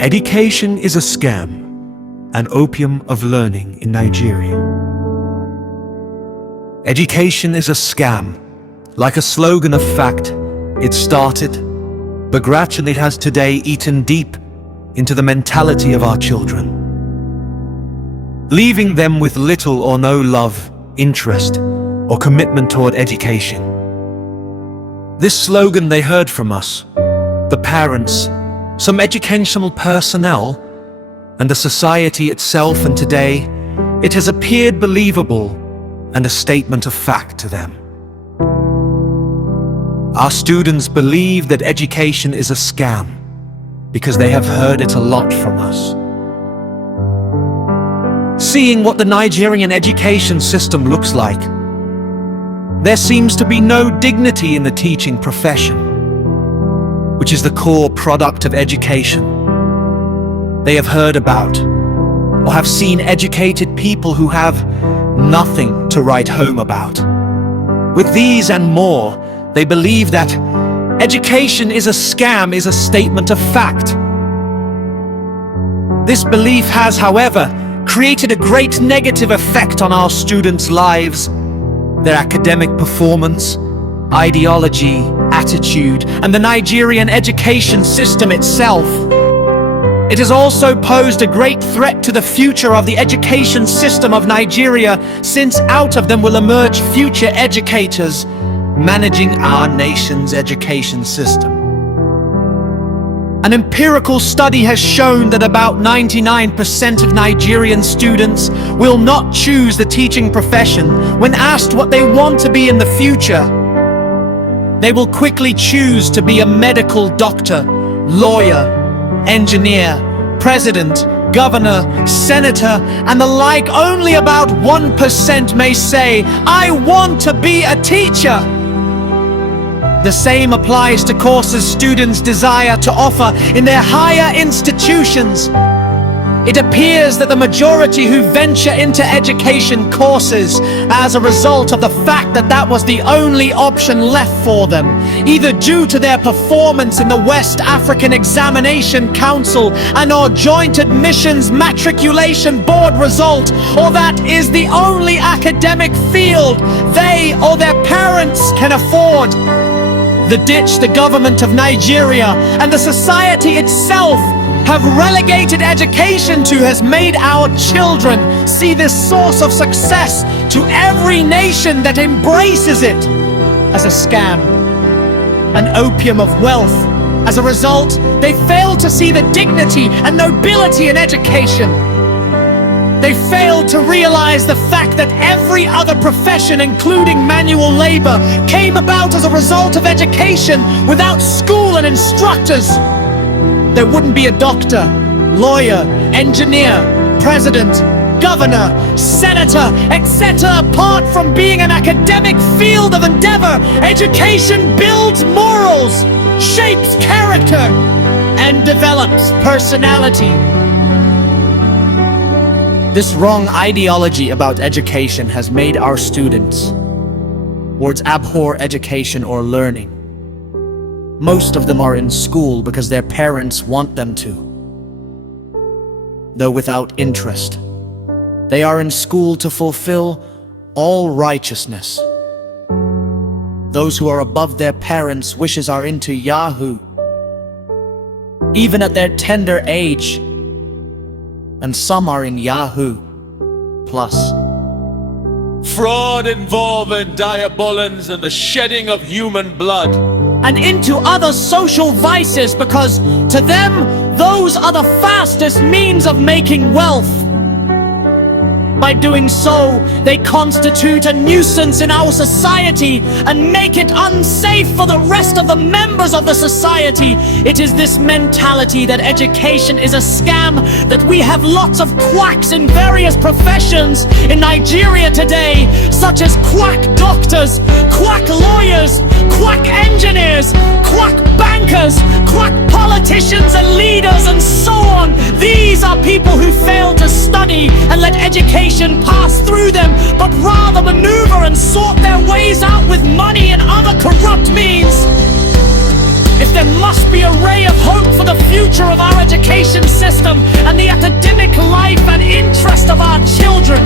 Education is a scam, an opium of learning in Nigeria. Education is a scam. Like a slogan of fact, it started, but gradually it has today eaten deep into the mentality of our children, leaving them with little or no love, interest, or commitment toward education. This slogan they heard from us, the parents, some educational personnel, and the society itself, and today it has appeared believable and a statement of fact to them. Our students believe that education is a scam because they have heard it a lot from us. Seeing what the Nigerian education system looks like, there seems to be no dignity in the teaching profession, which is the core product of education. They have heard about or have seen educated people who have nothing to write home about. With these and more, they believe that education is a scam is a statement of fact. This belief has, however, created a great negative effect on our students' lives, their academic performance, ideology, attitude, and the Nigerian education system itself. It has also posed a great threat to the future of the education system of Nigeria, since out of them will emerge future educators managing our nation's education system. An empirical study has shown that about 99% of Nigerian students will not choose the teaching profession when asked what they want to be in the future. They will quickly choose to be a medical doctor, lawyer, engineer, president, governor, senator, and the like. Only about 1% may say, "I want to be a teacher." The same applies to courses students desire to offer in their higher institutions. It appears that the majority who venture into education courses as a result of the fact that that was the only option left for them, either due to their performance in the West African Examination Council and or Joint Admissions Matriculation Board result, or that is the only academic field they or their parents can afford. The ditch the government of Nigeria and the society itself have relegated education to has made our children see this source of success to every nation that embraces it as a scam, an opium of wealth. As a result, they fail to see the dignity and nobility in education. They fail to realize the fact that every other profession, including manual labor, came about as a result of education. Without school and instructors, there wouldn't be a doctor, lawyer, engineer, president, governor, senator, etc. Apart from being an academic field of endeavor, education builds morals, shapes character, and develops personality. This wrong ideology about education has made our students towards abhor education or learning. Most of them are in school because their parents want them to, though without interest. They are in school to fulfill all righteousness. Those who are above their parents' wishes are into Yahoo, even at their tender age, and some are in Yahoo Plus. Fraud involving diabolins and the shedding of human blood. And into other social vices, because to them, those are the fastest means of making wealth. By doing so, they constitute a nuisance in our society and make it unsafe for the rest of the members of the society. It is this mentality that education is a scam that we have lots of quacks in various professions in Nigeria today, such as quack doctors, quack lawyers, quack engineers, quack bankers, quack politicians and leaders, and so on. These are people who fail to study and let education pass through them, but rather maneuver and sort their ways out with money and other corrupt means. If there must be a ray of hope for the future of our education system and the academic life and interest of our children.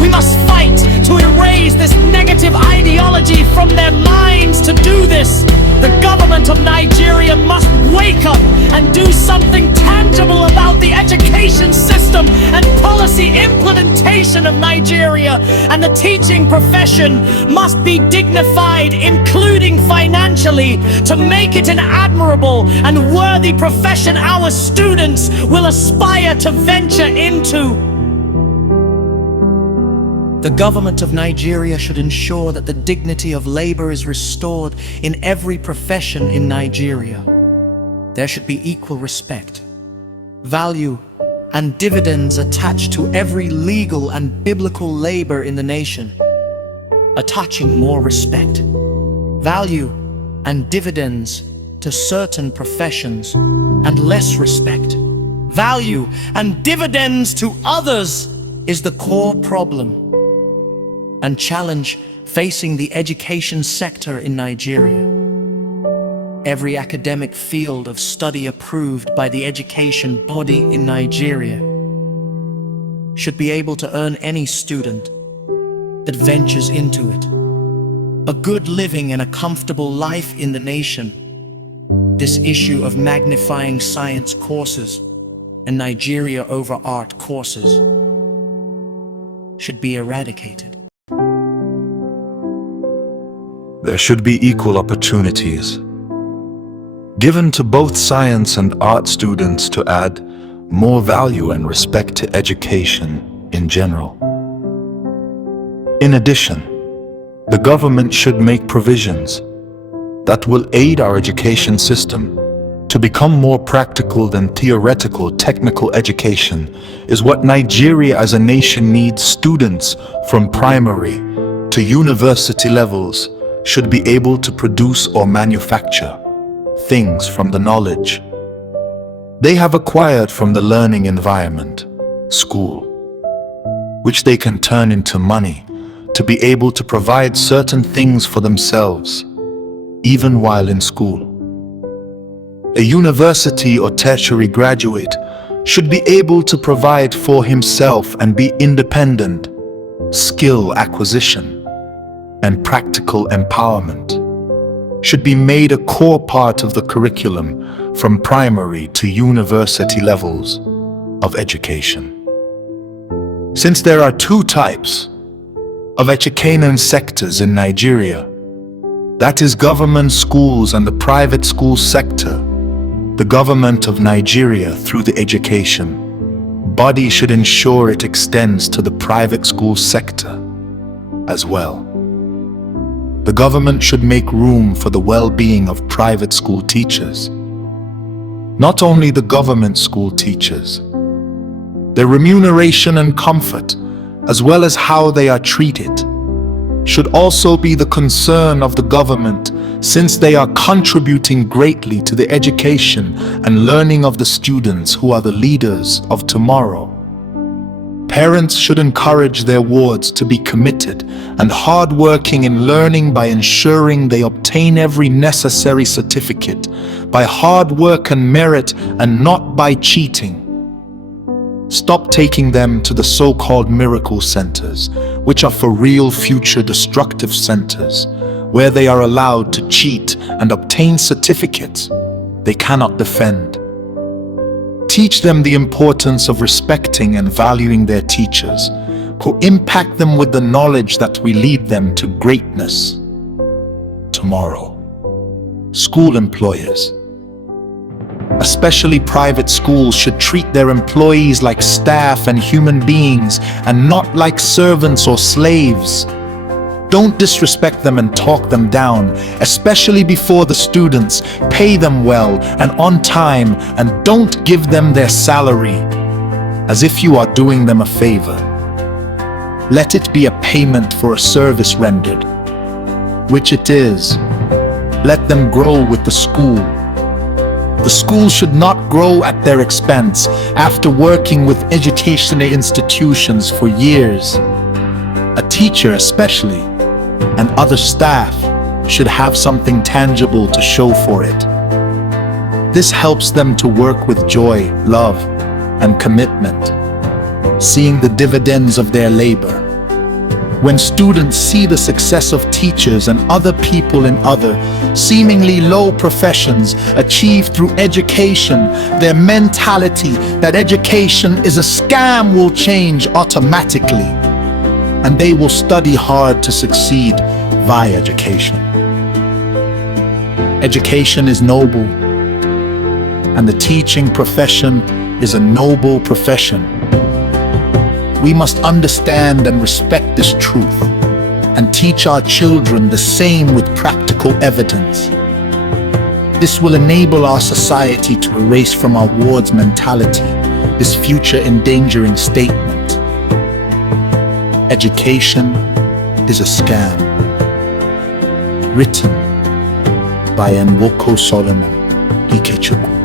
We must fight to erase this negative ideology from their minds. To do this, the government of Nigeria must wake up and do something tangible about the education system and policy implementation of Nigeria. And the teaching profession must be dignified, including financially, to make it an admirable and worthy profession our students will aspire to venture into. The government of Nigeria should ensure that the dignity of labor is restored in every profession in Nigeria. There should be equal respect, value, and dividends attached to every legal and biblical labor in the nation. Attaching more respect, value, and dividends to certain professions and less respect, value, and dividends to others is the core problem and challenge facing the education sector in Nigeria. Every academic field of study approved by the education body in Nigeria should be able to earn any student that ventures into it a good living and a comfortable life in the nation. This issue of magnifying science courses and Nigeria over art courses should be eradicated. There should be equal opportunities given to both science and art students to add more value and respect to education in general. In addition, the government should make provisions that will aid our education system to become more practical than theoretical. Technical education is what Nigeria as a nation needs. Students from primary to university levels should be able to produce or manufacture things from the knowledge they have acquired from the learning environment, school, which they can turn into money to be able to provide certain things for themselves, even while in school. A university or tertiary graduate should be able to provide for himself and be independent. Skill acquisition and practical empowerment should be made a core part of the curriculum from primary to university levels of education. Since there are two types of education sectors in Nigeria, that is government schools and the private school sector, the government of Nigeria through the education body should ensure it extends to the private school sector as well. The government should make room for the well-being of private school teachers. Not only the government school teachers, their remuneration and comfort, as well as how they are treated, should also be the concern of the government, since they are contributing greatly to the education and learning of the students who are the leaders of tomorrow. Parents should encourage their wards to be committed and hardworking in learning by ensuring they obtain every necessary certificate by hard work and merit and not by cheating. Stop taking them to the so-called miracle centers, which are for real future destructive centers, where they are allowed to cheat and obtain certificates they cannot defend. Teach them the importance of respecting and valuing their teachers, who impact them with the knowledge that will lead them to greatness tomorrow. School employers, especially private schools, should treat their employees like staff and human beings and not like servants or slaves. Don't disrespect them and talk them down, especially before the students. Pay them well and on time, and don't give them their salary as if you are doing them a favor. Let it be a payment for a service rendered, which it is. Let them grow with the school. The school should not grow at their expense after working with educational institutions for years. A teacher especially, and other staff should have something tangible to show for it. This helps them to work with joy, love, and commitment, seeing the dividends of their labor. When students see the success of teachers and other people in other, seemingly low professions achieved through education, their mentality that education is a scam will change automatically, and they will study hard to succeed via education. Education is noble, and the teaching profession is a noble profession. We must understand and respect this truth and teach our children the same with practical evidence. This will enable our society to erase from our wards mentality this future endangering statement. Education is a scam. Written by Nwoko Solomon Ikechukwu.